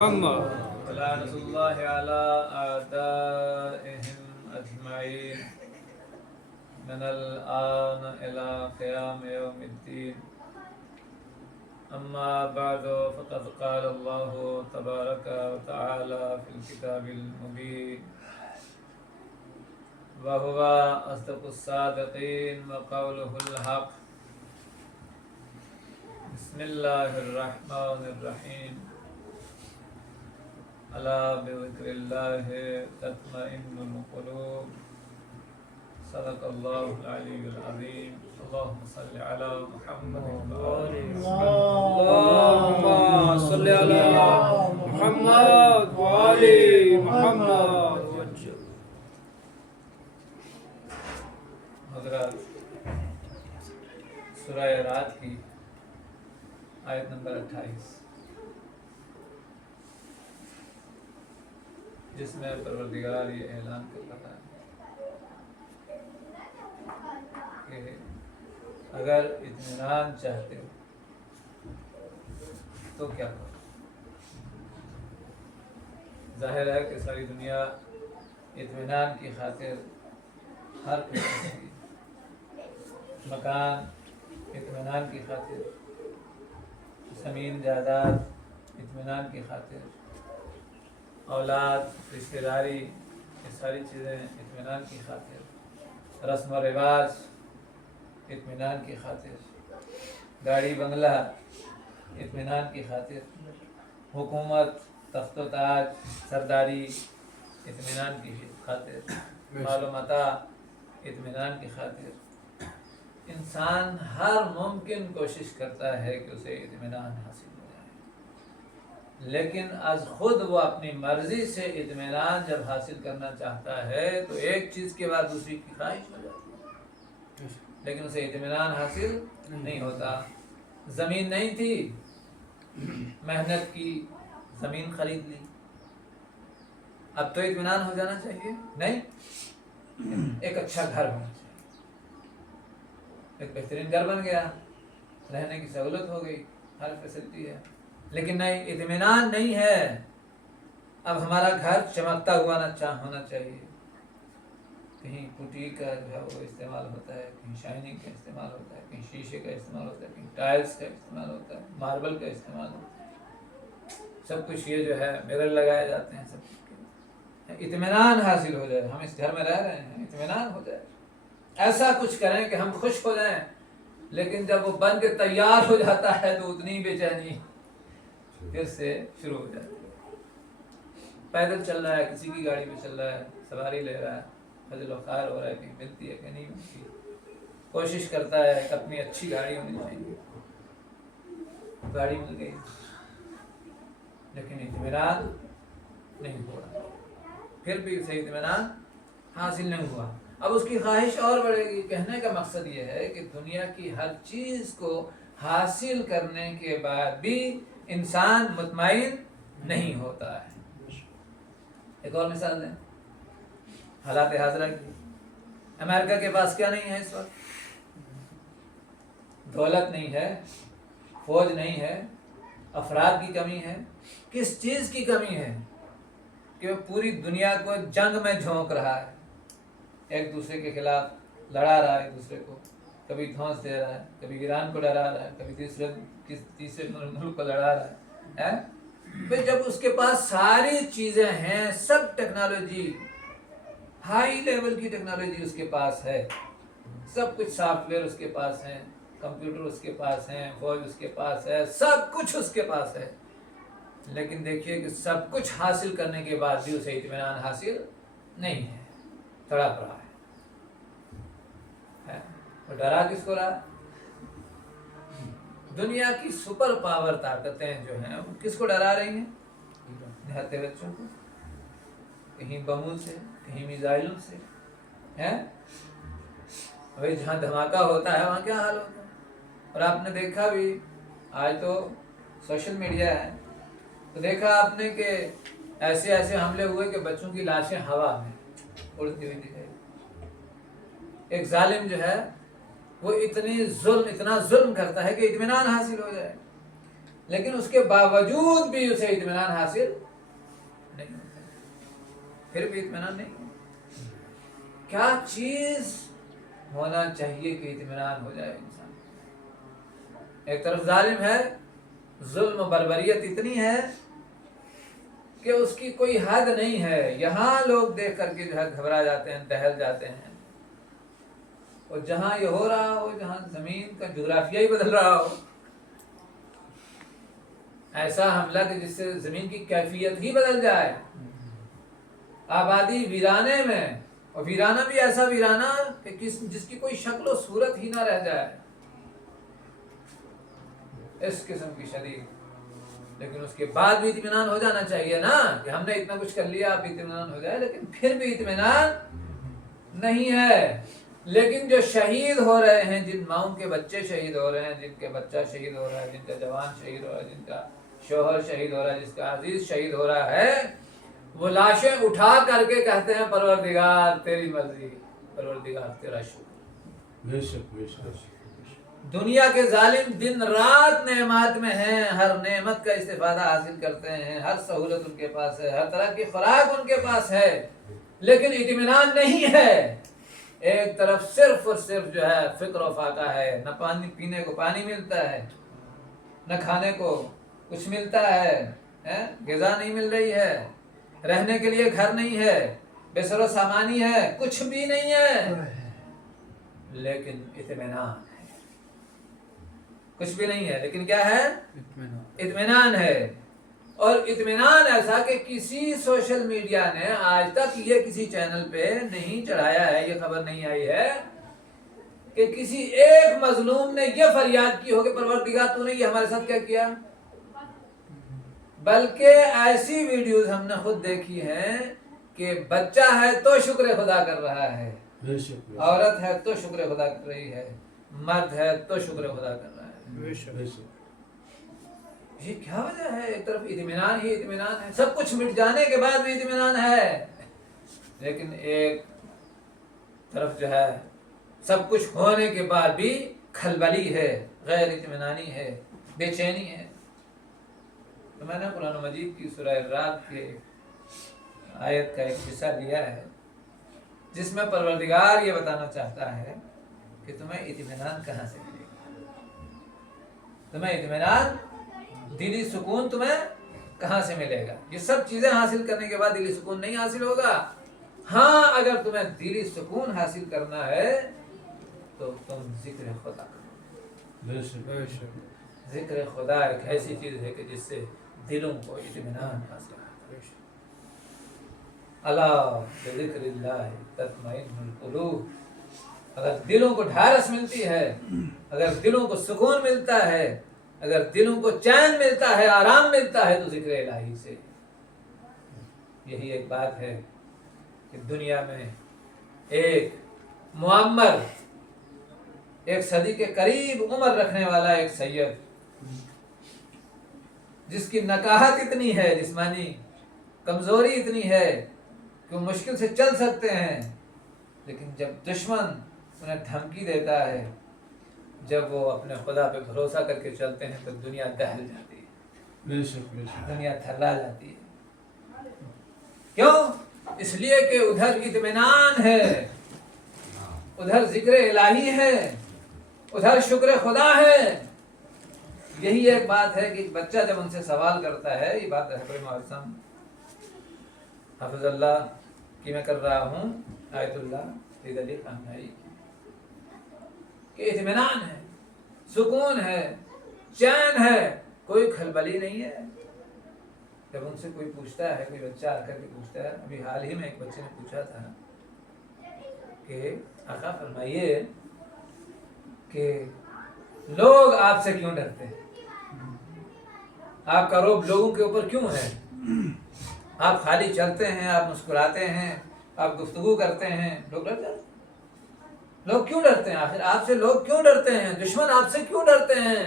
ولعنة الله على أعدائهم أجمعين من الآن إلى قيام يوم الدين. أما بعد، فقد قال الله تبارك وتعالى في الكتاب المبين وهو أصدق الصادقين وقوله الحق. بسم الله الرحمن الرحيم. ألا بذكر الله تطمئن القلوب. صدق الله العلي العظيم. اللهم صل على محمد وآل اللهم صل على محمد وآل محمد. حضرات، سورہ رات کی آیت نمبر 28 جس میں پروردگار یہ اعلان کر رہا ہے کہ اگر اطمینان چاہتے ہو تو کیا کرو. ظاہر ہے کہ ساری دنیا اطمینان کی خاطر ہر قسم کی مکان اطمینان کی خاطر، زمین جائیداد اطمینان کی خاطر، اولاد رشتہ داری، یہ ساری چیزیں اطمینان کی خاطر، رسم و رواج اطمینان کی خاطر، گاڑی بنگلہ اطمینان کی خاطر، حکومت تخت و تاج سرداری اطمینان کی خاطر، مال و متاع اطمینان کی خاطر، انسان ہر ممکن کوشش کرتا ہے کہ اسے اطمینان حاصل ہو جائے، لیکن از خود وہ اپنی مرضی سے اطمینان جب حاصل کرنا چاہتا ہے تو ایک چیز کے بعد دوسری کی خواہش ہو جاتی ہے، لیکن اسے اطمینان حاصل نہیں ہوتا. زمین نہیں تھی، محنت کی زمین خرید لی، اب تو اطمینان ہو جانا چاہیے؟ نہیں، ایک اچھا گھر ہونا چاہیے، ایک بہترین گھر بن گیا، رہنے کی سہولت ہو گئی، ہر فیسلٹی ہے، لیکن نہیں، اطمینان نہیں ہے. اب ہمارا گھر چمکتا ہوا ہونا چاہیے، کہیں پوٹی کا جو ہے وہ استعمال ہوتا ہے، کہیں شائننگ کا استعمال ہوتا ہے، کہیں شیشے کا استعمال ہوتا ہے، کہیں ٹائلز کا استعمال ہوتا ہے، ماربل کا استعمال ہوتا ہے، سب کچھ یہ جو ہے میرر لگائے جاتے ہیں. سب کچھ اطمینان حاصل ہو جائے، ہم اس گھر میں رہ رہے ہیں، اطمینان ہو جائے، ایسا کچھ کریں کہ ہم خوش ہو جائیں. لیکن جب وہ بن کے تیار ہو جاتا ہے تو اتنی بے چینی پھر سے شروع ہو جاتی ہے. پیدل چل رہا ہے، کسی کی گاڑی میں چل رہا ہے، سواری لے رہا ہے، فضل و خیر ہو رہا ہے، کہیں ملتی ہے کہ نہیں ملتی، کوشش کرتا ہے کہ اپنی اچھی گاڑی ہونی چاہیے، گاڑی مل گئی لیکن اطمینان نہیں ہوا، پھر بھی اسے اطمینان حاصل نہیں ہوا. اب اس کی خواہش اور بڑھے گی. کہنے کا مقصد یہ ہے کہ دنیا کی ہر چیز کو حاصل کرنے کے بعد بھی انسان مطمئن نہیں ہوتا ہے. ایک اور مثال دیں حالات حاضرہ کی. امریکہ کے پاس کیا نہیں ہے اس وقت؟ دولت نہیں ہے، فوج نہیں ہے، افراد کی کمی ہے. کس چیز کی کمی ہے کہ وہ پوری دنیا کو جنگ میں جھونک رہا ہے، ایک دوسرے کے خلاف لڑا رہا ہے، ایک دوسرے کو کبھی دھونس دے رہا ہے، کبھی ایران کو ڈرا رہا ہے، کبھی تیسرے ملک کو لڑا رہا ہے. پھر جب اس کے پاس ساری چیزیں ہیں، سب ٹیکنالوجی، ہائی لیول کی ٹیکنالوجی اس کے پاس ہے، سب کچھ سافٹ ویئر اس کے پاس ہے، کمپیوٹر اس کے پاس ہے، فوج اس کے پاس ہے، سب کچھ اس کے پاس ہے، لیکن دیکھیے کہ سب کچھ حاصل کرنے کے بعد بھی اسے اطمینان حاصل نہیں ہے، تڑپ رہا ہے. وہ ڈرا کس کو رہا؟ دنیا کی سپر پاور طاقتیں جو ہیں وہ کس کو ڈرا رہی ہیں؟ نہتے بچوں کو، کہیں بموں سے، کہیں میزائلوں سے. وہی جہاں دھماکہ ہوتا ہے وہاں کیا حال ہوتا ہے. اور آپ نے دیکھا بھی، آج تو سوشل میڈیا ہے، تو دیکھا آپ نے کہ ایسے ایسے حملے ہوئے کہ بچوں کی لاشیں ہوا میں اڑتی ہوئی دکھائی. ایک ظالم جو ہے وہ اتنا ظلم کرتا ہے کہ اطمینان حاصل ہو جائے. لیکن اس کے باوجود بھی اسے اطمینان حاصل نہیں ہوتا، پھر بھی اطمینان نہیں ہوتا۔ کیا چیز ہونا چاہیے کہ اطمینان ہو جائے انسان؟ ایک طرف ظالم ہے، ظلم و بربریت اتنی ہے کہ اس کی کوئی حد نہیں ہے، یہاں لوگ دیکھ کر کے جو ہے گھبرا جاتے ہیں، دہل جاتے ہیں، اور جہاں یہ ہو رہا ہو، جہاں زمین کا جغرافیہ ہی بدل رہا ہو، ایسا حملہ کہ جس سے زمین کی کیفیت ہی بدل جائے، آبادی ویرانے میں، اور ویرانہ بھی ایسا ویرانہ کہ جس کی کوئی شکل و صورت ہی نہ رہ جائے، اس قسم کی شدید، لیکن اس کے بعد بھی اطمینان ہو جانا چاہیے نا کہ ہم نے اتنا کچھ کر لیا، اب اطمینان ہو جائے، لیکن پھر بھی اطمینان نہیں ہے۔ لیکن جو شہید ہو رہے ہیں، جن ماؤں کے بچے شہید ہو رہے ہیں، جن کے بچہ شہید ہو رہا ہے، جن کا جوان شہید ہو رہا ہے، جن کا شوہر شہید ہو رہا ہے، جس کا عزیز شہید ہو رہا ہے، وہ لاشیں اٹھا کر کے کہتے ہیں پروردگار تیری مرضی، پروردگار تیرا شکر۔ بے شک بے شک۔ دنیا کے ظالم دن رات نعمات میں ہیں، ہر نعمت کا استفادہ حاصل کرتے ہیں، ہر سہولت ان کے پاس ہے، ہر طرح کی خوراک ان کے پاس ہے، لیکن اطمینان نہیں ہے۔ ایک طرف صرف اور صرف جو ہے فکر و فاقہ ہے، نہ پانی پینے کو پانی ملتا ہے، نہ کھانے کو کچھ ملتا ہے، غذا نہیں مل رہی ہے، رہنے کے لیے گھر نہیں ہے، بسر و سامانی ہے، کچھ بھی نہیں ہے، لیکن اطمینان ہے۔ کچھ بھی نہیں ہے لیکن کیا ہے؟ اطمینان ہے۔ اور اطمینان ایسا کہ کسی سوشل میڈیا نے آج تک یہ کسی چینل پہ نہیں چڑھایا ہے، یہ خبر نہیں آئی ہے کہ کسی ایک مظلوم نے یہ فریاد کی ہو کہ پروردگار تو نے یہ ہمارے ساتھ کیا کیا، بلکہ ایسی ویڈیوز ہم نے خود دیکھی ہیں کہ بچہ ہے تو شکر خدا کر رہا ہے، عورت ہے تو شکر خدا کر رہی ہے، مرد ہے تو شکر خدا کر رہا ہے۔ یہ کیا وجہ ہے؟ ایک طرف اطمینان ہی اطمینان ہے، سب کچھ مٹ جانے کے بعد بھی اطمینان ہے، لیکن ایک طرف جو ہے سب کچھ ہونے کے بعد بھی کھلبلی ہے، غیر اطمینانی ہے، بے چینی ہے۔ تو میں نے قرآن مجید کی سورہ الرعد کے آیت کا ایک حصہ لیا ہے جس میں پروردگار یہ بتانا چاہتا ہے کہ تمہیں اطمینان کہاں سے ملے گا، تمہیں اطمینان، دلی سکون تمہیں کہاں سے ملے گا؟ یہ سب چیزیں حاصل کرنے کے بعد دلی سکون نہیں حاصل ہوگا۔ ہاں اگر تمہیں دلی سکون حاصل کرنا ہے تو تم ذکر خدا کرو۔ ذکر خدا ایک ایسی چیز ہے کہ جس سے دلوں کو اطمینان حاصل ہوتا ہے۔ الا بذکر اللہ تطمئن القلوب۔ اگر دلوں کو ڈھارس ملتی ہے، اگر دلوں کو سکون ملتا ہے، اگر دلوں کو چین ملتا ہے، آرام ملتا ہے، تو ذکر الہی سے۔ یہی ایک بات ہے کہ دنیا میں ایک معمر، ایک صدی کے قریب عمر رکھنے والا ایک سید، جس کی نکاحت اتنی ہے، جسمانی کمزوری اتنی ہے کہ وہ مشکل سے چل سکتے ہیں، لیکن جب دشمن انہیں دھمکی دیتا ہے، جب وہ اپنے خدا پہ بھروسہ کر کے چلتے ہیں تو دنیا دہل جاتی ہے، دنیا تھرا جاتی ہے۔ کیوں؟ اس لیے کہ ادھر اطمینان ہے، ادھر ذکر الہی ہے، ادھر شکر خدا ہے۔ یہی ایک بات ہے کہ بچہ جب ان سے سوال کرتا ہے، یہ بات رہبر معظم حافظ اللہ کی میں کر رہا ہوں، آیت اللہ عید علی خامنائی، کہ اطمینان ہے، سکون ہے، چین ہے، کوئی کھلبلی نہیں ہے۔ جب ان سے کوئی پوچھتا ہے، کوئی بچہ آ کر کے پوچھتا ہے، ابھی حال ہی میں ایک بچے نے پوچھا تھا کہ آقا فرمائیے کہ لوگ آپ سے کیوں ڈرتے ہیں، آپ کا رعب لوگوں کے اوپر کیوں ہے؟ آپ خالی چلتے ہیں، آپ مسکراتے ہیں، آپ گفتگو کرتے ہیں، لوگ ڈر جاتے ہیں۔ لوگ کیوں ڈرتے ہیں؟ آخر آپ سے لوگ کیوں ڈرتے ہیں؟ دشمن آپ سے کیوں ڈرتے ہیں؟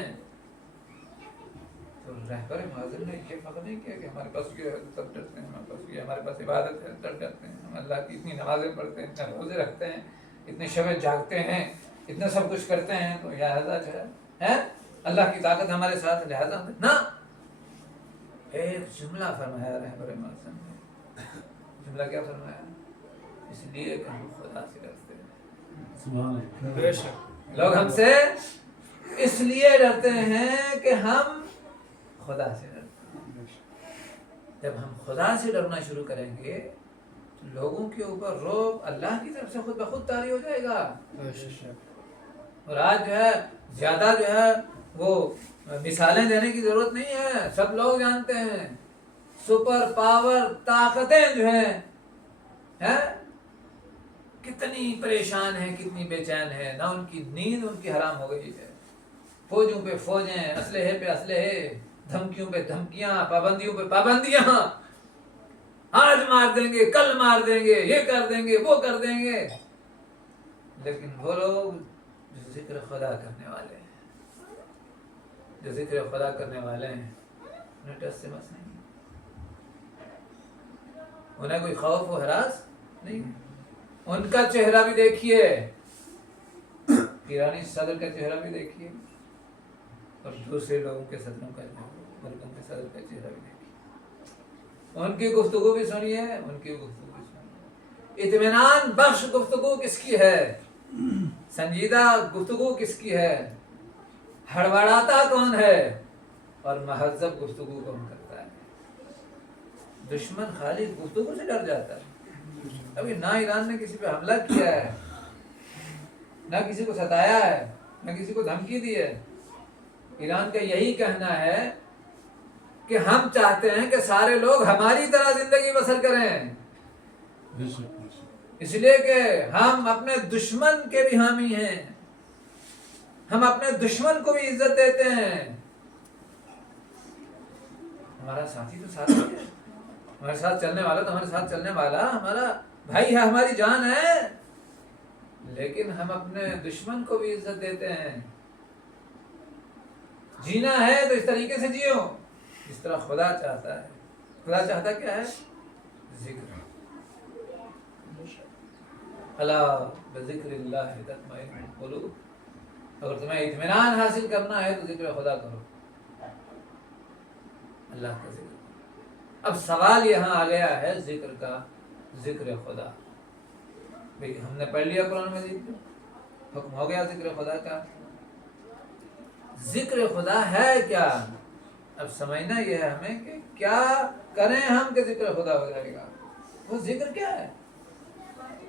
تو رہبر معظم نے یہ فخر نہیں کیا کہ ہمارے پاس یہ ہے تب ڈرتے ہیں، ہمارے پاس یہ، ہمارے پاس عبادت ہے تب ڈرتے ہیں، ہم اللہ کی اتنی نمازیں پڑھتے ہیں، اتنے روزے رکھتے ہیں، اتنے شبیں جاگتے ہیں، اتنا سب کچھ کرتے ہیں، تو لہٰذا جو ہے اللہ کی طاقت ہمارے ساتھ، لہٰذا نہ ایک جملہ فرمایا رہبر معظم نے. جملہ کیا فرمایا؟ اس لیے کہ ہم خدا سے ڈرتے ہیں. سبحان اللہ. بے شک. لوگ ہم سے اس لیے ڈرتے ہیں کہ ہم خدا سے ڈرتے ہیں. جب ہم خدا سے ڈرنا شروع کریں گے تو لوگوں کے اوپر روب اللہ کی طرف سے خود بخود طاری ہو جائے گا. بے شک. اور آج جو ہے زیادہ جو ہے وہ مثالیں دینے کی ضرورت نہیں ہے. سب لوگ جانتے ہیں سپر پاور طاقتیں جو ہیں کتنی پریشان ہیں, کتنی بے چین ہے. نہ ان کی نیند ان کی حرام ہو گئی ہے. فوجوں پہ فوجیں, اسلحے پہ اسلحے, دھمکیوں پہ دھمکیاں, پابندیوں پہ پابندیاں. آج مار دیں گے, کل مار دیں گے, یہ کر دیں گے, وہ کر دیں گے. لیکن وہ لوگ جو ذکر خدا کرنے والے ہیں, جو ذکر خدا کرنے والے ہیں, انہیں ٹس سے مس نہیں, انہیں کوئی خوف و ہراس نہیں. ان کا چہرہ بھی دیکھیے, ایرانی صدر کا چہرہ بھی دیکھیے, اور دوسرے لوگوں کے صدروں کا, ملکوں کے صدر کا چہرہ بھی دیکھیے. ان کی گفتگو بھی سنیے, ان کی گفتگو بھی سنیے. اطمینان بخش گفتگو کس کی ہے, سنجیدہ گفتگو کس کی ہے, ہڑبڑاتا کون ہے, اور مہذب گفتگو کون کرتا ہے. دشمن خالی گفتگو سے ڈر جاتا ہے. ابھی نہ ایران نے کسی پہ حملہ کیا ہے, نہ کسی کو ستایا ہے, نہ کسی کو دھمکی دی ہے. ایران کا یہی کہنا ہے کہ ہم چاہتے ہیں کہ سارے لوگ ہماری طرح زندگی بسر کریں, بے شک, بے شک. اس لیے کہ ہم اپنے دشمن کے بھی حامی ہیں, ہم اپنے دشمن کو بھی عزت دیتے ہیں. ہمارا ساتھی تو ساتھی ہے, ہمارے ساتھ چلنے والا تو ہمارے ساتھ چلنے والا ہمارا بھائی ہے, ہماری جان ہے. لیکن ہم اپنے دشمن کو بھی عزت دیتے ہیں. جینا ہے تو اس طریقے سے جیو جس طرح خدا چاہتا ہے. خدا چاہتا کیا ہے؟ ذکر. الا بذکر اللہ تطمئن القلوب. اگر تمہیں اطمینان حاصل کرنا ہے تو ذکر خدا کرو, اللہ کا ذکر. اب سوال یہاں آ گیا ہے ذکر کا, ذکر خدا. بھئی ہم نے پڑھ لیا قرآن مجید میں, حکم ہو گیا ذکر خدا کا. ذکر خدا ہے کیا؟ اب سمجھنا یہ ہے ہمیں کہ کیا کریں ہم کہ ذکر خدا ہو جائے گا. وہ ذکر کیا ہے؟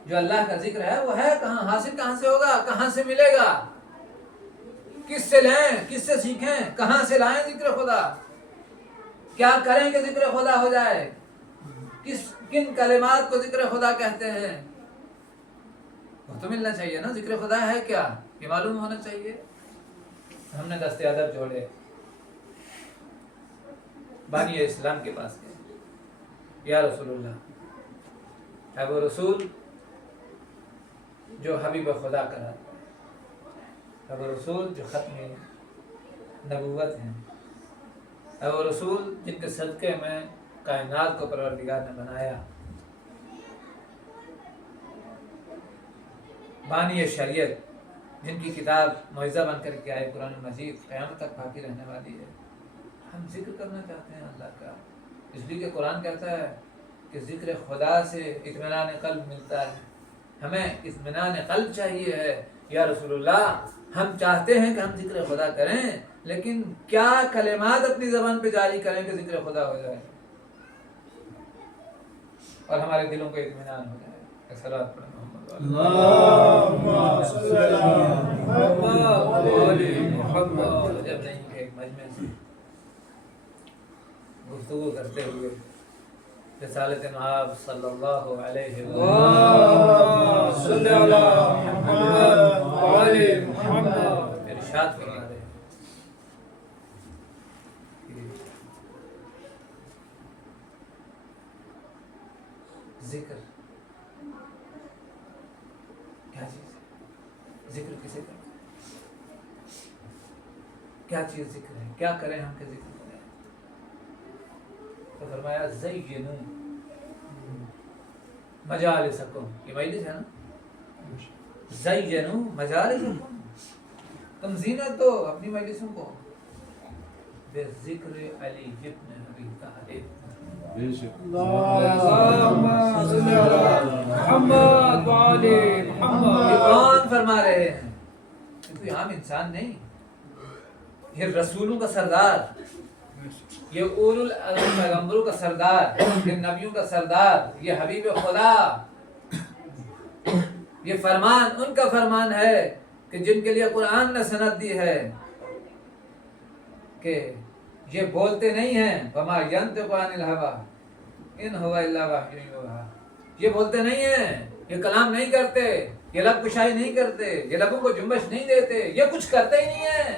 جو اللہ کا ذکر ہے وہ ہے کہاں, حاصل کہاں سے ہوگا, کہاں سے ملے گا, کس سے لیں, کس سے سیکھیں, کہاں سے لائیں ذکر خدا, کیا کریں کہ ذکر خدا ہو جائے, کن کلمات کو ذکر خدا کہتے ہیں. وہ تو ملنا چاہیے نا. ذکر خدا ہے کیا یہ معلوم ہونا چاہیے. ہم نے دست ادب جوڑے, بانی اسلام کے پاس گئے, یا رسول اللہ, ہے وہ رسول جو حبیب خدا کراتا ہے, ہے وہ رسول جو ختم نبوت ہیں, ہے وہ رسول جن کے صدقے میں کائنات کو پروردگار نے بنایا. بانی شریعت جن کی کتاب معجزہ بن کر کے آئے, قرآن مجید قیامت تک باقی رہنے والی ہے. ہم ذکر کرنا چاہتے ہیں اللہ کا, اس لیے کہ قرآن کہتا ہے کہ ذکر خدا سے اطمینان قلب ملتا ہے. ہمیں اطمینان قلب چاہیے ہے. یا رسول اللہ, ہم چاہتے ہیں کہ ہم ذکر خدا کریں, لیکن کیا کلمات اپنی زبان پہ جاری کریں کہ ذکر خدا ہو جائے اور ہمارے دلوں کو اطمینان ہو جائے. صلوات پڑھیں محمد اللهم صل على محمد. جب نہیں کہ ایک مجمع سے گفتگو کرتے ہوئے رسالت مآب صلی اللہ علیہ اللهم صل على محمد وعلى محمد. ارشاد فرما رہے ہیں ذکر کیا چیز ہے, ذکر کسے کرتے ہیں, کیا چیز ذکر ہے, کیا کریں ہم کہ ذکر کریں. تو فرمایا زینوا مجالسکم, یہ مجلس ہے نا, زینوا مجالسکم, تم زینت دو اپنی مجلسوں کو, بذکر علی ابن ابی طالب. بے شک. اللهم صل على محمد وآل محمد. یہ کون فرما رہے ہیں؟ یہ کوئی عام انسان نہیں، یہ رسولوں کا سردار، یہ اولو العزم پیغمبروں کا سردار، یہ نبیوں کا سردار، یہ حبیب خدا. یہ فرمان ان کا فرمان ہے کہ جن کے لیے قرآن نے سند دی ہے کہ یہ بولتے نہیں ہیں وما ینطق عن الہویٰ ان هو الا وحی یوحیٰ. یہ بولتے نہیں ہیں، یہ کلام نہیں کرتے، یہ لب کشائی نہیں کرتے، یہ لبوں کو جنبش نہیں دیتے، یہ کچھ کرتے ہی نہیں ہیں،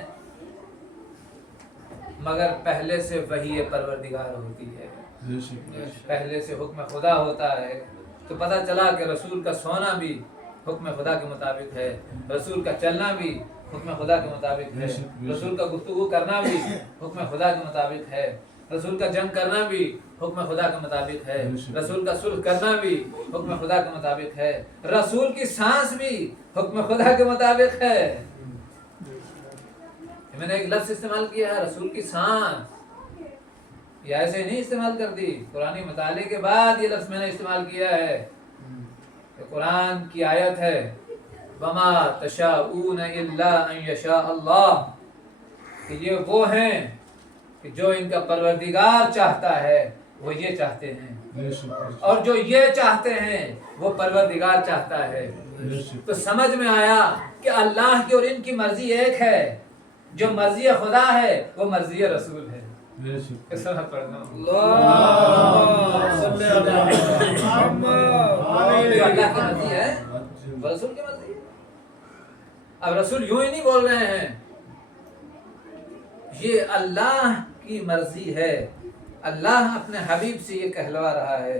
مگر پہلے سے وحی پروردگار ہوتی ہے، بے شک. پہلے سے حکم خدا ہوتا ہے. تو پتہ چلا کہ رسول کا سونا بھی حکم خدا کے مطابق ہے، رسول کا چلنا بھی حکم خدا کے مطابق ہے، رسول کا گفتگو کرنا بھی حکم خدا کے مطابق ہے، رسول کا جنگ کرنا بھی حکم خدا کے مطابق ہے، رسول کا صلح کرنا بھی حکم خدا کے مطابق ہے، رسول کی سانس بھی حکم خدا کے مطابق ہے. میں نے ایک لفظ استعمال کیا ہے رسول کی سانس، یہ ایسے نہیں استعمال کر دی، قرآنی مطالعے کے بعد یہ لفظ میں نے استعمال کیا ہے. قرآن کی آیت ہے وَمَا تَشَاءُونَ إِلَّا أَن يَشَاءَ اللَّهُ، کہ یہ وہ ہیں کہ جو ان کا پروردگار چاہتا ہے وہ یہ چاہتے ہیں، بے شک. اور جو یہ چاہتے ہیں وہ پروردگار چاہتا ہے. بے شک. تو سمجھ میں آیا کہ اللہ کی اور ان کی مرضی ایک ہے، جو مرضی خدا ہے وہ مرضی رسول ہے. بے شک. اس طرح پڑھنا اللهم صل على محمد جو اللہ کی مرضی ہے وہ رسول کی مرضی ہے. اب رسول یوں ہی نہیں بول رہے ہیں، یہ اللہ کی مرضی ہے. اللہ اپنے حبیب سے یہ کہلوا رہا ہے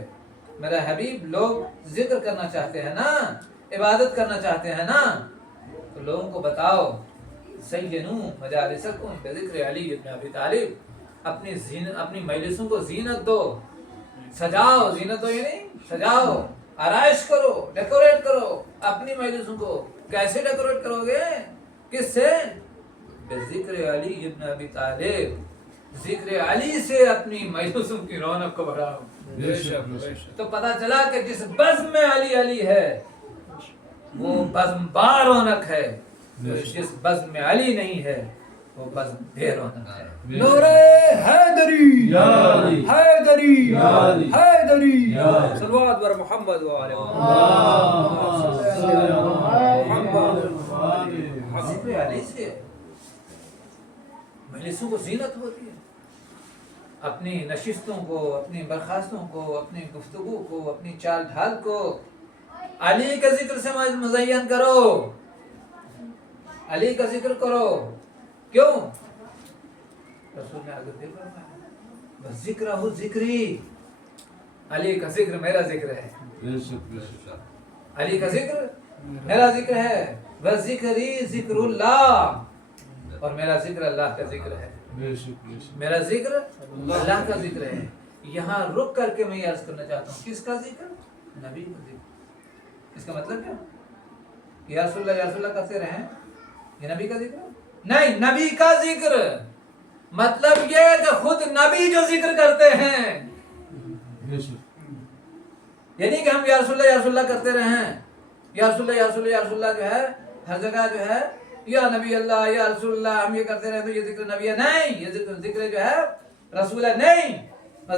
میرا حبیب لوگ ذکر کرنا چاہتے ہیں نا، عبادت کرنا چاہتے ہیں نا، تو لوگوں کو بتاؤ زینوا مجالسکم بذکر علی ابن ابی طالب، اپنی مجلسوں کو زینت دو، سجاؤ. زینت دو یعنی سجاؤ، آرائش کرو، ڈیکوریٹ کرو اپنی مجلسوں کو. کیسے ڈیکوریٹ کرو گے؟ کس سے؟ بذکر علی ابن ابی طالب، ذکر علی سے اپنی مجلسوں کی رونق کو بڑھاؤ. بے شک. بے شک. تو پتہ چلا کہ جس بزم میں علی علی ہے وہ بزم با رونق ہے، جس بزم میں علی نہیں ہے وہ بزم بے رونق ہے. نعرہ حیدری یا علی. حیدری یا علی. حیدری. یا علی. صلوات بر محمد وآل ذکر علی سے مجلسوں کو زینت ہوتی ہے. اپنی نشستوں کو، اپنی برخاستوں کو، اپنی گفتگو کو، اپنی چال ڈھال کو علی کے ذکر سے مزین کرو، علی کا ذکر کرو. کیوں؟ رسول نے آگے دیکھا ذکر ہو ذکری، علی کا ذکر میرا ذکر ہے، بے شک. بے شک. علی کا ذکر میرا ذکر ہے. وذکری ذکر اللہ، اور میرا ذکر اللہ کا ذکر ہے. بے شک. بے شک. میرا ذکر اللہ کا ذکر ہے. یہاں رک کر کے میں یہ عرض کرنا چاہتا ہوں کس کا ذکر؟ نبی کا ذکر. اس کا مطلب کیا؟ یا رسول اللہ کرتے رہیں یہ نبی کا ذکر نہیں، نبی کا ذکر مطلب یہ کہ خود نبی جو ذکر کرتے ہیں، بے شک. یعنی کہ ہم یا رسول اللہ کرتے رہیں، یا رسول اللہ جو ہے ہر جگہ جو ہے یا نبی اللہ یا رسول اللہ ہم یہ کرتے رہے تو یہ ذکر نبی ہے نہیں، یہ ذکر جو ہے رسول ہے نہیں.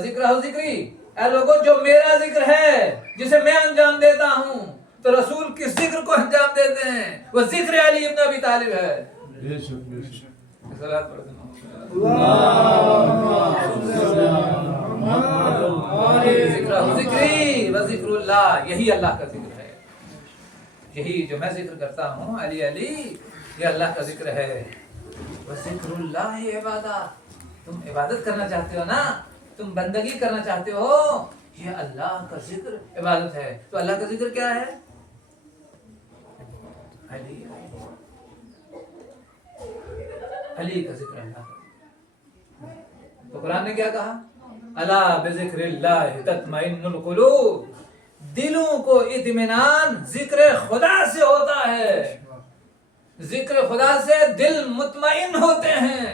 ذکر ہو ذکری، اے لوگوں جو میرا ذکر ہے جسے میں انجام دیتا ہوں تو رسول کس ذکر کو انجام دیتے ہیں؟ وہ ذکر علی ابن ابی طالب ہے. بے شک. بے شک. صلوات پڑھتے ہیں. ذکر ہو ذکری و ذکر اللہ، یہی اللہ کا ذکر ہے. یہی جو میں ذکر کرتا ہوں علی علی یہ اللہ کا ذکر ہے. وذکر اللہ عبادت، تم عبادت کرنا چاہتے ہو نا، تم بندگی کرنا چاہتے ہو، یہ اللہ کا ذکر عبادت ہے. تو اللہ کا ذکر کیا ہے؟ علی علی کا ذکر اللہ. تو قرآن نے کیا کہا؟ الا بذکر اللہ تطمئن القلوب، دلوں کو اطمینان ذکر خدا سے ہوتا ہے. ذکر خدا سے دل مطمئن ہوتے ہیں.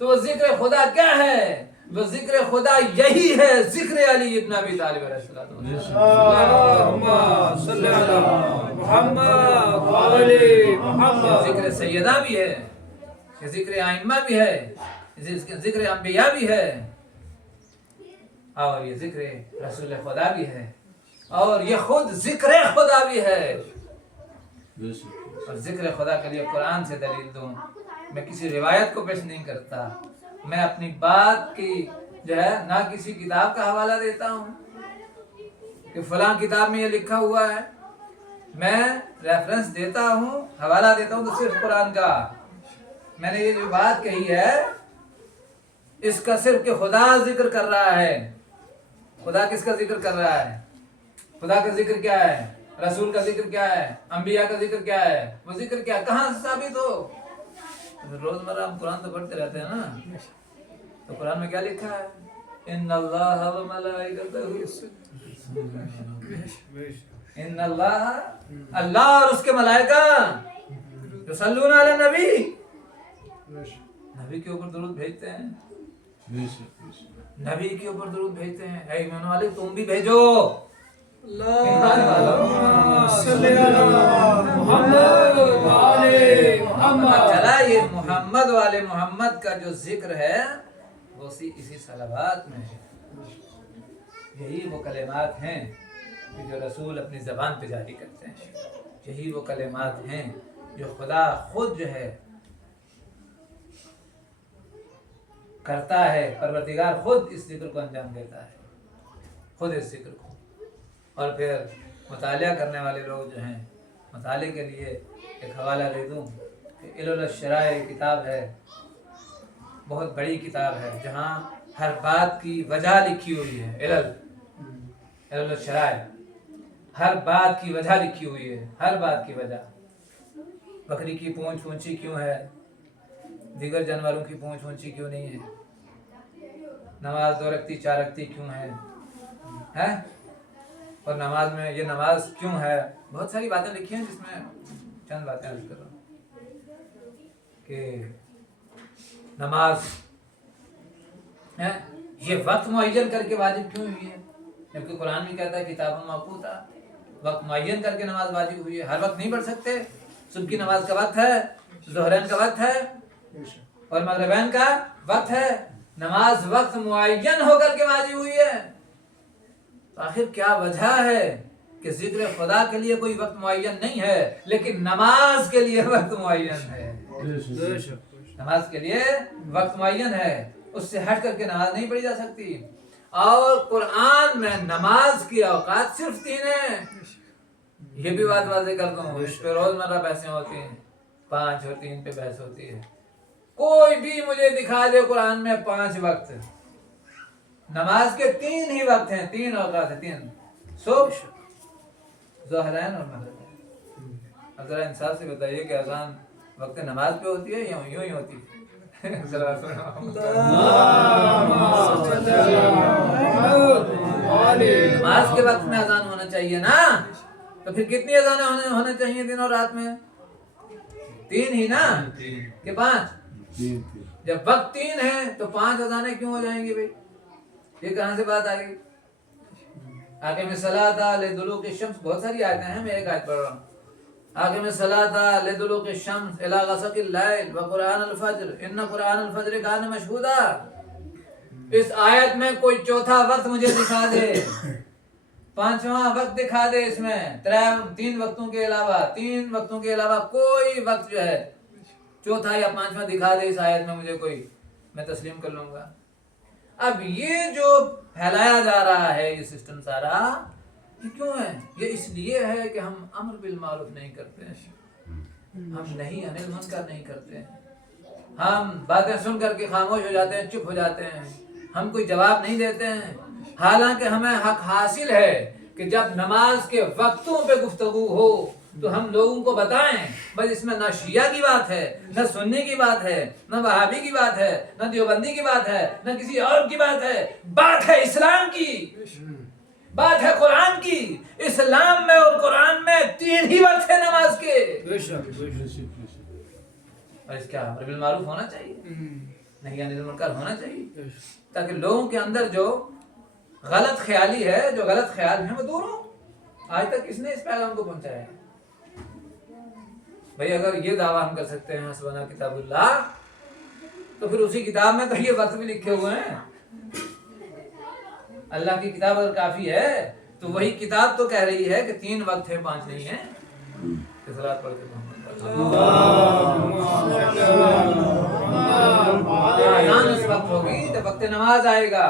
تو وہ ذکر خدا کیا ہے؟ وہ ذکر خدا یہی ہے ذکر علی ابن ابی طالب علیہ السلام۔ اللهم صل على محمد وعلى محمد۔ ذکر سیدہ بھی ہے، یہ ذکر ائمہ بھی ہے، ذکر انبیاء بھی ہے، اور یہ ذکر رسول خدا بھی ہے، اور یہ خود ذکر خدا بھی ہے۔ بے شک اور ذکر خدا کے لیے قرآن سے دلیل دوں، میں کسی روایت کو پیش نہیں کرتا، میں اپنی بات کی جو ہے نہ کسی کتاب کا حوالہ دیتا ہوں کہ فلاں کتاب میں یہ لکھا ہوا ہے، میں ریفرنس دیتا ہوں، حوالہ دیتا ہوں تو صرف قرآن کا۔ میں نے یہ جو بات کہی ہے اس کا صرف کہ خدا ذکر کر رہا ہے۔ خدا کس کا ذکر کر رہا ہے؟ خدا کا ذکر کیا ہے؟ رسول کا ذکر کیا ہے؟ انبیاء کا ذکر کیا ہے؟ وہ ذکر کیا کہاں سے ثابت ہو؟ روزمرہ ہم قرآن تو پڑھتے رہتے ہیں نا، تو قرآن میں کیا لکھا ہے؟ ان اللہ و ملائکتہ، ان اللہ، اللہ اور اس کے ملائکہ یصلون علی النبی، نبی کے اوپر درود بھیجتے ہیں، بے شک بے شک نبی کے اوپر درود بھیجتے ہیں۔ اے ایمان والے تم بھی بھیجو۔ اللهم صل على محمد وعلى محمد۔ چلا یہ محمد والے محمد کا جو ذکر ہے وہ اسی صلوات میں ہے۔ یہی وہ کلمات ہیں کہ جو رسول اپنی زبان پہ جاری کرتے ہیں، یہی وہ کلمات ہیں جو خدا خود جو ہے کرتا ہے، پروردگار خود اس ذکر کو انجام دیتا ہے، خود اس ذکر کو۔ اور پھر مطالعہ کرنے والے لوگ جو ہیں، مطالعے کے لیے ایک حوالہ دے دوں کہ علل الشرائع کتاب ہے، بہت بڑی کتاب ہے جہاں ہر بات کی وجہ لکھی ہوئی ہے۔ علل الشرائع، ہر بات کی وجہ لکھی ہوئی ہے، ہر بات کی وجہ۔ بکری کی پونچھ اونچی کیوں ہے، دیگر جانوروں کی پونچھ اونچی کیوں نہیں ہے، نماز 2 رکعتی 4 رکعتی کیوں ہے، اور نماز میں یہ نماز کیوں ہے، بہت ساری باتیں لکھی ہیں جس میں چند باتیں عرض کر رہا ہوں کہ نماز یہ وقت معین کر کے واجب کیوں ہوئی ہے، جبکہ قرآن بھی کہتا ہے کتاب موقوتا، وقت معین کر کے نماز واجب ہوئی ہے۔ ہر وقت نہیں پڑھ سکتے، صبح کی نماز کا وقت ہے، ظہرین کا وقت ہے اور مغربین کا وقت ہے، نماز وقت معین ہو کر کے واجب ہوئی ہے۔ آخر کیا وجہ ہے کہ ذکر خدا کے لیے کوئی وقت معین نہیں ہے لیکن نماز کے لیے وقت معین ہے؟ بے شک نماز کے لیے وقت معین ہے، اس سے ہٹ کر کے نماز نہیں پڑھی جا سکتی۔ اور قرآن میں نماز کی اوقات صرف 3 ہیں، یہ بھی بات واضح کر دوں، اس پہ روزمرہ بحثیں ہوتی ہیں، 5 اور 3 پہ بحث ہوتی ہے۔ کوئی بھی مجھے دکھا دے قرآن میں 5 وقت، نماز کے 3 ہی وقت ہیں، 3 اوقات ہیں، 3 صبح، ظہرین اور مغربین۔ اب ذرا انصاف سے بتائیے کہ اذان وقت نماز پہ ہوتی ہے یا یوں ہی ہوتی ہے؟ نماز کے وقت میں اذان ہونا چاہیے نا، تو پھر کتنی اذانیں ہونا چاہیے دن اور رات میں؟ 3 ہی نا کہ 5؟ جب وقت 3 ہے تو 5 اذانیں کیوں ہو جائیں گی بھائی؟ یہ کہاں سے بات آ گئی؟ آگے میں صلاۃ لدلوک الشمس، بہت ساری آیتیں ہیں، میں ایک آیت پڑھ رہا ہوں۔ آگے میں صلاۃ لدلوک الشمس الی غسق اللیل وقرآن الفجر ان قرآن الفجر کان مشہودا۔ اس آیت میں کوئی چوتھا وقت مجھے دکھا دے، 5واں وقت دکھا دے، اس میں 3 وقتوں کے علاوہ کوئی وقت جو ہے چوتھا یا 5واں دکھا دے اس آیت میں مجھے کوئی، میں تسلیم کر لوں گا۔ اب یہ جو پھیلایا جا رہا ہے یہ سسٹم سارا، یہ کیوں ہے؟ یہ اس لیے ہے کہ ہم امر بالمعروف نہیں کرتے ہیں، ہم نہیں انل منکر نہیں کرتے ہیں، ہم باتیں سن کر کے خاموش ہو جاتے ہیں، چپ ہو جاتے ہیں، ہم کوئی جواب نہیں دیتے ہیں، حالانکہ ہمیں حق حاصل ہے کہ جب نماز کے وقتوں پہ گفتگو ہو تو ہم لوگوں کو بتائیں۔ بس اس میں نہ شیعہ کی بات ہے، نہ سنی کی بات ہے، نہ وہابی کی بات ہے، نہ دیوبندی کی بات ہے، نہ کسی اور کی بات ہے، بات ہے اسلام کی، بات ہے قرآن کی۔ اسلام میں اور قرآن میں 3 ہی وقت ہے نماز کے، بے شک اور اس کا امر بالمعروف ہونا چاہیے۔ نہیں عن المنکر ہونا چاہیے، تاکہ لوگوں کے اندر جو غلط خیالی ہے، جو غلط خیال ہیں، وہ دور ہوں۔ آج تک کس نے اس پیغام کو پہنچایا ہے؟ بھئی اگر یہ دعویٰ ہم کر سکتے ہیں حسبنا کتاب اللہ، تو پھر اسی کتاب میں تو یہ وقت بھی لکھے ہوئے ہیں۔ اللہ کی کتاب اگر کافی ہے تو وہی کتاب تو کہہ رہی ہے کہ 3 وقت ہے، 5 نہیں ہے۔ صلوات پڑھ کے اذان اس وقت ہوگی جب وقت نماز آئے گا،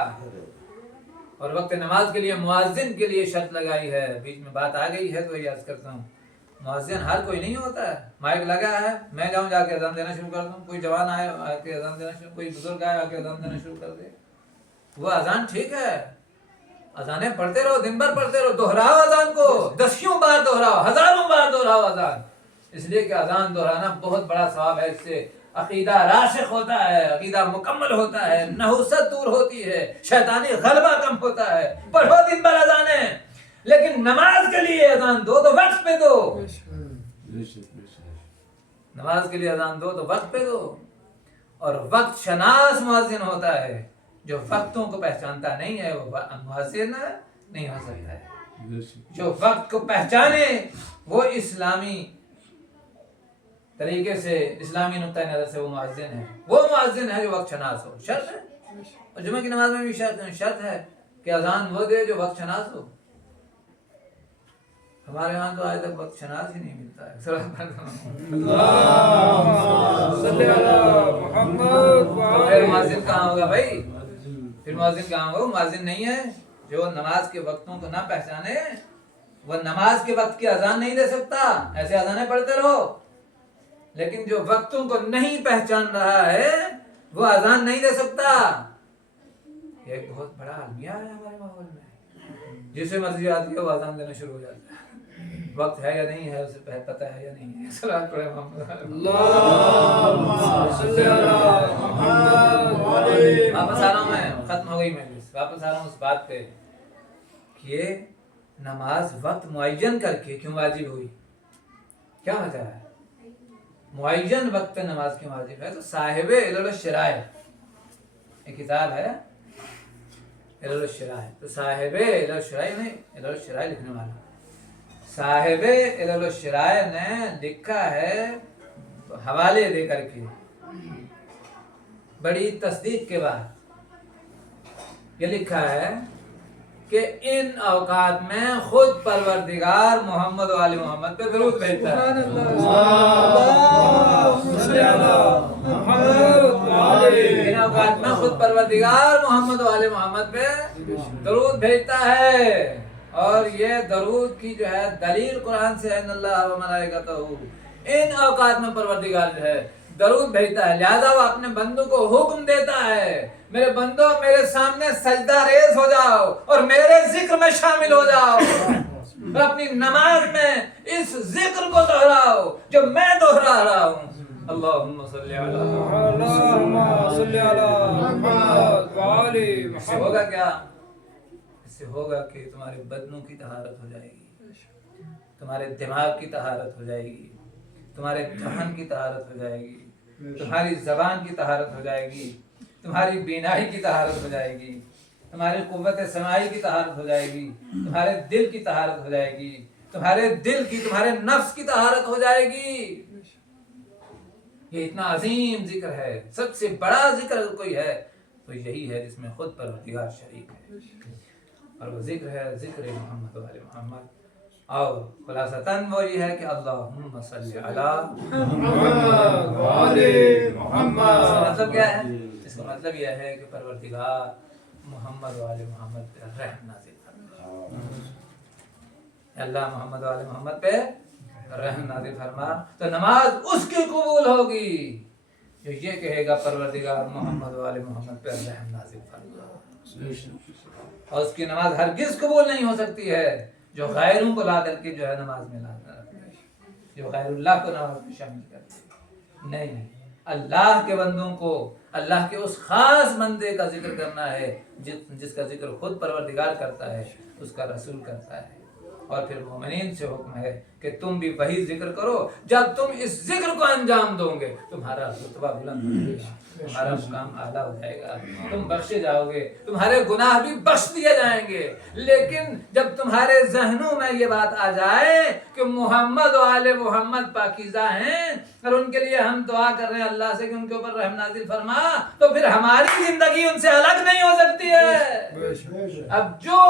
اور وقت نماز کے لیے مؤذن کے لیے شرط لگائی ہے۔ بیچ میں بات آ گئی ہے تو یہ عرض کرتا ہوں، مؤذن ہر کوئی نہیں ہوتا ہے۔ مائک لگا ہے، میں جاؤں جا کے اذان دینا شروع کر دوں، کوئی جوان آئے آ کے اذان دینا شروع، کوئی بزرگ آئے آ کے اذان دینا شروع کر دے، وہ اذان ٹھیک ہے، اذانیں پڑھتے رہو، دن بھر پڑھتے رہو، دہراؤ اذان کو، 10 بار دہراؤ، 1000 بار دہراؤ اذان، اس لیے کہ اذان دہرانا بہت بڑا ثواب ہے۔ اس سے عقیدہ راسخ ہوتا ہے، عقیدہ مکمل ہوتا ہے، نحوست دور ہوتی ہے، شیطانی غلبہ کم ہوتا ہے۔ پڑھو دن بھر اذانیں، لیکن نماز کے لیے اذان دو تو وقت پہ دو۔ نماز کے لیے اذان دو تو وقت پہ دو، اور وقت شناس مؤذن ہوتا ہے۔ جو وقتوں کو پہچانتا نہیں ہے وہ مؤذن نہیں ہو سکتا ہے۔ جو وقت کو پہچانے وہ اسلامی طریقے سے، اسلامی نقطہ نظر سے وہ مؤذن ہے، وہ مؤذن ہے جو وقت شناس ہو۔ شرط ہے، اور جمعہ کی نماز میں بھی شرط ہے کہ اذان وہ دے جو وقت شناس ہو۔ ہمارے ہاں تو آج تک وقت شناس ہی نہیں ملتا ہے۔ پھر مؤذن کہاں ہوگا بھائی؟ پھر مؤذن کہاں ہوگا؟ وہ مؤذن نہیں ہے جو نماز کے وقتوں کو نہ پہچانے، وہ نماز کے وقت کی اذان نہیں دے سکتا، ایسے اذانیں پڑھتے رہو۔ لیکن جو وقتوں کو نہیں پہچان رہا ہے وہ اذان نہیں دے سکتا۔ یہ ایک بہت بڑا المیہ ہے ہمارے ماحول میں، جسے مرضی آتی ہے وہ اذان دینا شروع ہو جاتا ہے، وقت ہے یا نہیں ہے اسے پتہ ہے یا نہیں ہے۔ صلوات پڑھے محمد۔ واپس آ رہا ہوں، میں ختم ہو گئی مجلس، واپس آ رہا ہوں اس بات پہ کہ نماز وقت معین کر کے کیوں واجب ہوئی، کیا وجہ ہے؟ معین وقت پہ نماز کیوں واجب ہے؟ تو صاحب علل الشرائع، ایک کتاب ہے علل الشرائع، تو صاحب علل الشرائع نہیں، علل الشرائع لکھنے والا صاحب علل الشرائع نے لکھا ہے حوالے دے کر کے، بڑی تصدیق کے بعد یہ لکھا ہے کہ ان اوقات میں خود پروردگار محمد و آل محمد پہ درود بھیجتا ہے۔ ان اوقات میں خود پروردگار محمد و آل محمد پہ درود بھیجتا ہے، اور یہ درود کی جو ہے دلیل قرآن سے ہے، ان اللہ و ملائکتہ، ان اوقات میں پروردگار جو ہے درود بھیجتا ہے، لہذا وہ اپنے بندوں کو حکم دیتا ہے، میرے بندوں میرے سامنے سجدہ ریز ہو جاؤ اور میرے ذکر میں شامل ہو جاؤ، اور اپنی نماز میں اس ذکر کو دہراؤ جو میں دہرا رہا ہوں۔ اللہم صلی علی محمد۔ اس سے ہوگا کیا؟ اس سے ہوگا کہ تمہارے بدنوں کی طہارت ہو جائے گی، تمہارے دماغ کی طہارت ہو جائے گی، تمہارے ذہن کی طہارت ہو جائے گی، تمہاری زبان کی طہارت ہو جائے گی، تمہاری بینائی کی طہارت ہو جائے گی، تمہاری قوت سماعی کی طہارت ہو جائے گی، تمہارے دل کی طہارت ہو جائے گی، تمہارے دل کی، تمہارے نفس کی طہارت ہو جائے گی۔ یہ اتنا عظیم ذکر ہے، سب سے بڑا ذکر اگر کوئی ہے تو یہی ہے جس میں خود پروردگار شریک ہے، اور وہ ذکر ہے ذکر محمد و آل محمد۔ اور خلاصتاً وہ یہ ہے کہ اللہم صلی علی محمد و آل محمد۔ اس کا مطلب کیا ہے؟ اس کا مطلب یہ ہے کہ پروردگار محمد و آل محمد پہ رحم نازل فرما، اللہ محمد و آل محمد پہ رحم نازل فرما، تو نماز اس کی قبول ہوگی جو یہ کہے گا پروردگار محمد و آل محمد پہ رحم نازل فرما۔ اور اس کی نماز ہرگز قبول نہیں ہو سکتی ہے جو غیروں کو لا کر کے جو ہے نماز میں لاتا ہے، جو غیر اللہ کو نماز میں شامل کرتے ہیں۔ نہیں، اللہ کے بندوں کو، اللہ کے اس خاص بندے کا ذکر کرنا ہے جس کا ذکر خود پروردگار کرتا ہے، اس کا رسول کرتا ہے۔ اور پھر مومنین سے حکم ہے کہ تم بھی وہی ذکر کرو. جب تم اس ذکر کو انجام دو گے تمہارا رتبہ بلند ہو جائے گا, تمہارا مقام اعلیٰ ہو جائے گا, تم بخشے جاؤ گے, تمہارے گناہ بھی بخش دیے جائیں گے. لیکن جب تمہارے ذہنوں میں یہ بات آ جائے کہ محمد و آل محمد پاکیزہ ہیں اور ان کے لیے ہم دعا کر رہے ہیں اللہ سے کہ ان کے اوپر رحم نازل فرما, تو پھر ہماری زندگی ان سے الگ نہیں ہو سکتی ہے. اب جو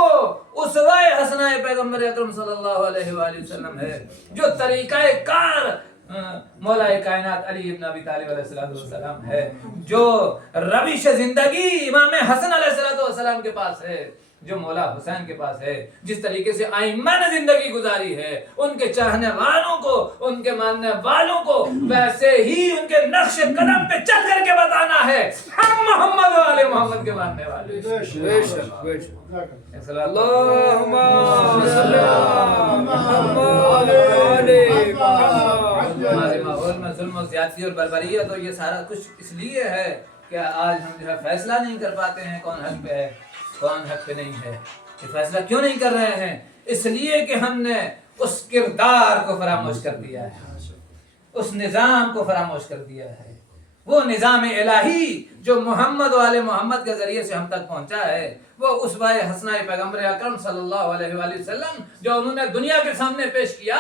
اسوہ حسنہ پیغمبر اکرم صلی اللہ علیہ وآلہ وسلم ہے, جو طریقہ کار مولا کائنات علی ابن ابی طالب علیہ السلام ہے, جو روش زندگی امام حسن علیہ السلام کے پاس ہے, جو مولا حسین کے پاس ہے, جس طریقے سے ائمہ نے زندگی گزاری ہے, ان کے چاہنے والوں کو, ان کے ماننے والوں کو ویسے ہی ان کے نقش قدم پہ چل کر کے بتانا ہے ہم محمد و آل محمد کے ماننے والے. اللہم صلی علی محمد علی محمد. ہمارے ماحول میں ظلم و زیادتی اور بربریت اور یہ سارا کچھ اس لیے ہے کہ آج ہم جو ہے فیصلہ نہیں کر پاتے ہیں کون حق پہ ہے کون حق پہ نہیں ہے. یہ فیصلہ کیوں نہیں کر رہے ہیں؟ اس لیے کہ ہم نے اس کردار کو فراموش کر دیا ہے, اس نظام کو فراموش کر دیا ہے. وہ نظام الہی جو محمد و آل محمد کے ذریعے سے ہم تک پہنچا ہے, وہ اسوہ حسنہ پیغمبر اکرم صلی اللہ علیہ وآلہ وسلم جو انہوں نے دنیا کے سامنے پیش کیا,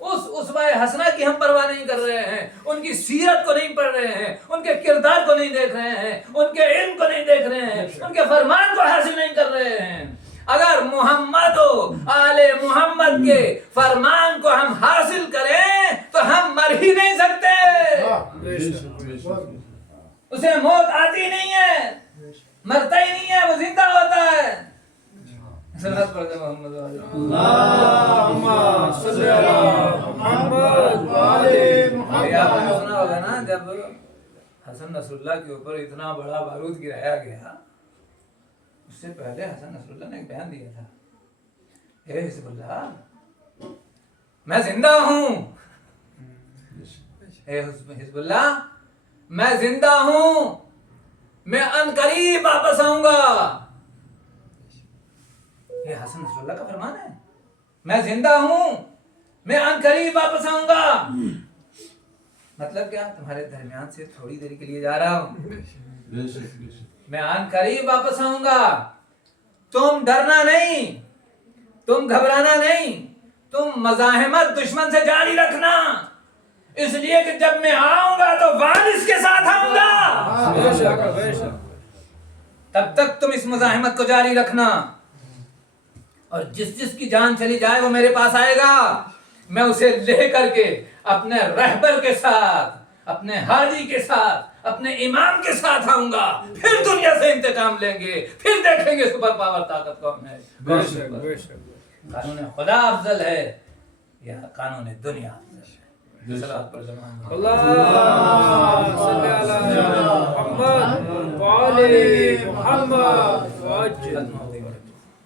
اس اسوہ حسنہ کی ہم پرواہ نہیں کر رہے ہیں, ان کی سیرت کو نہیں پڑھ رہے ہیں, ان کے کردار کو نہیں دیکھ رہے ہیں, ان کے علم کو نہیں دیکھ رہے ہیں, ان کے فرمان کو حاصل نہیں کر رہے ہیں. اگر محمد و آل محمد کے فرمان کو ہم حاصل کریں تو ہم مر ہی نہیں سکتے. اسے موت آتی نہیں ہے, مرتا ہی نہیں ہے, وہ زندہ ہوتا ہے. صلوات پڑھتے محمد اللہم صلی علی محمد علی محمد. آپ نے سنا ہوگا نا جب حسن نصر اللہ کے اوپر اتنا بڑا بارود گرایا گیا, اس سے پہلے حسن نصر اللہ نے ایک بیان دیا تھا, اے حزب اللہ میں زندہ ہوں, اے حزب اللہ میں زندہ ہوں, میں ان قریب واپس آؤں گا. یہ حسن نصر اللہ کا فرمان ہے, میں زندہ ہوں, میں ان قریب واپس آؤں گا. مطلب کیا؟ تمہارے درمیان سے تھوڑی دیر کے لیے جا رہا ہوں, میں ان قریب واپس آؤں گا. تم ڈرنا نہیں, تم گھبرانا نہیں, تم مزاحمت دشمن سے جاری رکھنا, اس لیے کہ جب میں آؤں گا تو وارث کے ساتھ آؤں گا. تب تک تم اس مزاحمت کو جاری رکھنا, اور جس جس کی جان چلی جائے وہ میرے پاس آئے گا, میں اسے لے کر کے اپنے رہبر کے ساتھ, اپنے ہادی کے ساتھ, اپنے امام کے ساتھ آؤں گا. پھر دنیا سے انتقام لیں گے, پھر دیکھیں گے سپر پاور طاقت کون ہے. قانون خدا افضل ہے یا قانون دنیا افضل ہے؟ صلوات پر زمان اللہم صلی علی محمد وعلی محمد.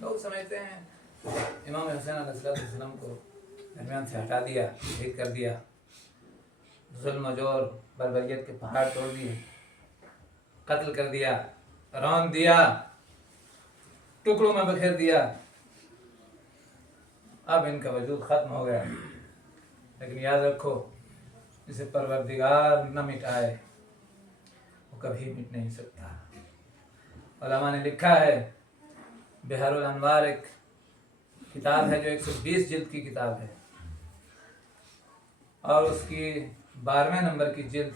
لوگ سمجھتے ہیں امام حسین علیہ السلام کو درمیان سے ہٹا دیا, شہید کر دیا, ظلم و جور بربریت کے پہاڑ توڑ دیے, قتل کر دیا, رون دیا, ٹکڑوں میں بکھیر دیا, اب ان کا وجود ختم ہو گیا. لیکن یاد رکھو, اسے پروردگار نہ مٹائے وہ کبھی مٹ نہیں سکتا. علماء نے لکھا ہے, بحر الانوار ایک کتاب ہے جو 120 جلد کی کتاب ہے, اور اس کی 12ویں نمبر کی جلد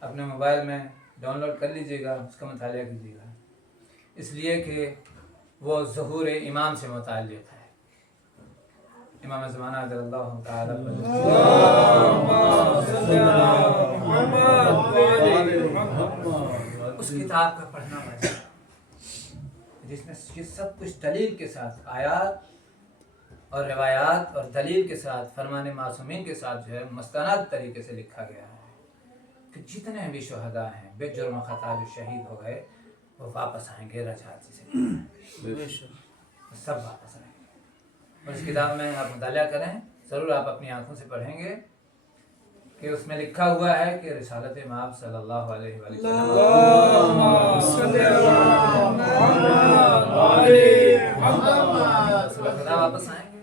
اپنے موبائل میں ڈاؤن لوڈ کر لیجئے گا, اس کا مطالعہ کیجیے گا, اس لیے کہ وہ ظہور امام سے متعلق ہے. امام زمانہ رضی اللہ تعالیٰ اس کتاب کا پڑھنا پڑتا ہے جس میں یہ سب کچھ دلیل کے ساتھ, آیات اور روایات اور دلیل کے ساتھ, فرمان معصومین کے ساتھ جو ہے مستند طریقے سے لکھا گیا ہے کہ جتنے بھی شہداء ہیں بے جرم و خطا جو شہید ہو گئے وہ واپس آئیں گے رجعت سے, سب واپس آئیں گے. اور اس کتاب میں آپ مطالعہ کریں, ضرور آپ اپنی آنکھوں سے پڑھیں گے کہ اس میں لکھا ہوا ہے کہ رسالت مآب صلی اللہ علیہ وسلم خدا واپس آئیں گے.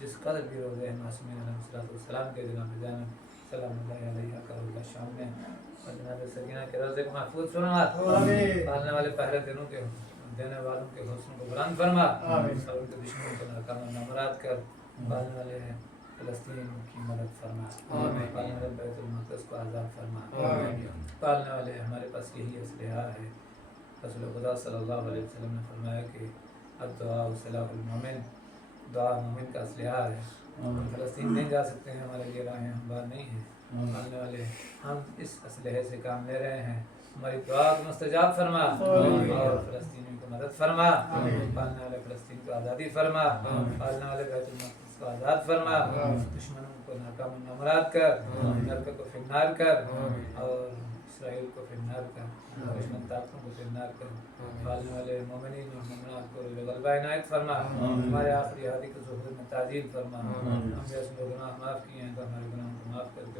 جس قدر بھی روزے معصومین علیہ السلام کے جناب جانب سلام اللہ علیہ کا روزہ شام میں اور جناب سکینہ کے روزے کو محفوظ فرما، پالنے والے پہلے دنوں کے دینے والوں کے حسن کو بلند فرما، اور ان کے دشمنوں کو ناکام و نامراد کر، پالنے والے فلسطین کی مدد فرما، پالنے والے بیت المقدس کو آزاد فرما، پالنے والے ہمارے پاس یہی اسلحہ ہے۔ رسول خدا صلی اللہ علیہ وسلم نے فرمایا کہ الدعاء سلاح المومن، دعا مومن کا اسلحہ ہے۔ ہم فلسطین نہیں جا سکتے ہیں، ہمارے لیے راہیں ہموار نہیں ہیں، پالنے والے ہم اس اسلحے سے کام لے رہے ہیں، ہماری دعا کو مستجاب فرما اور فلسطینیوں کو مدد فرما، پالنے والے فلسطین کو آزادی فرما، پالنے والے بیت المقدس کو آزاد فرما، دشمنوں کو ناکام و نامراد کر، امریکہ کو فنار کر اور اسرائیل کو فنار کر، دشمن طاقتوں کو فنار کر، پالنے والے مومنین اور مومنات کو غلبہ عنایت فرما، ہمارے آخری ہادی کو ظہور میں تعجیل فرما، ہم جیسے لوگ گناہ معاف کیے ہیں تو ہمارے گناہوں کو معاف کر کے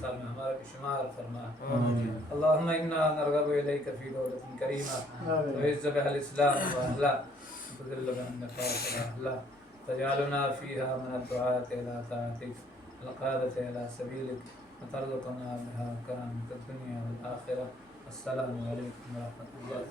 سال میں ہمارا بھی شمار فرما۔ اللہم انا نرغب الیک فی دولت کریمہ وعز بها الاسلام واہلہ وتذل بها النفاق واہلہ تجعلنا فیہا من الدعاة الى طاعتک القادة الى سبیلک وترزقنا بها کرامک الدنیا والآخرہ۔ السلام علیکم ورحمۃ اللہ۔